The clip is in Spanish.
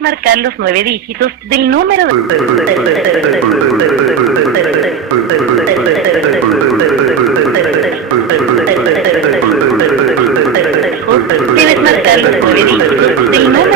Marcar los 9 dígitos del número Debes marcar los 9 dígitos del número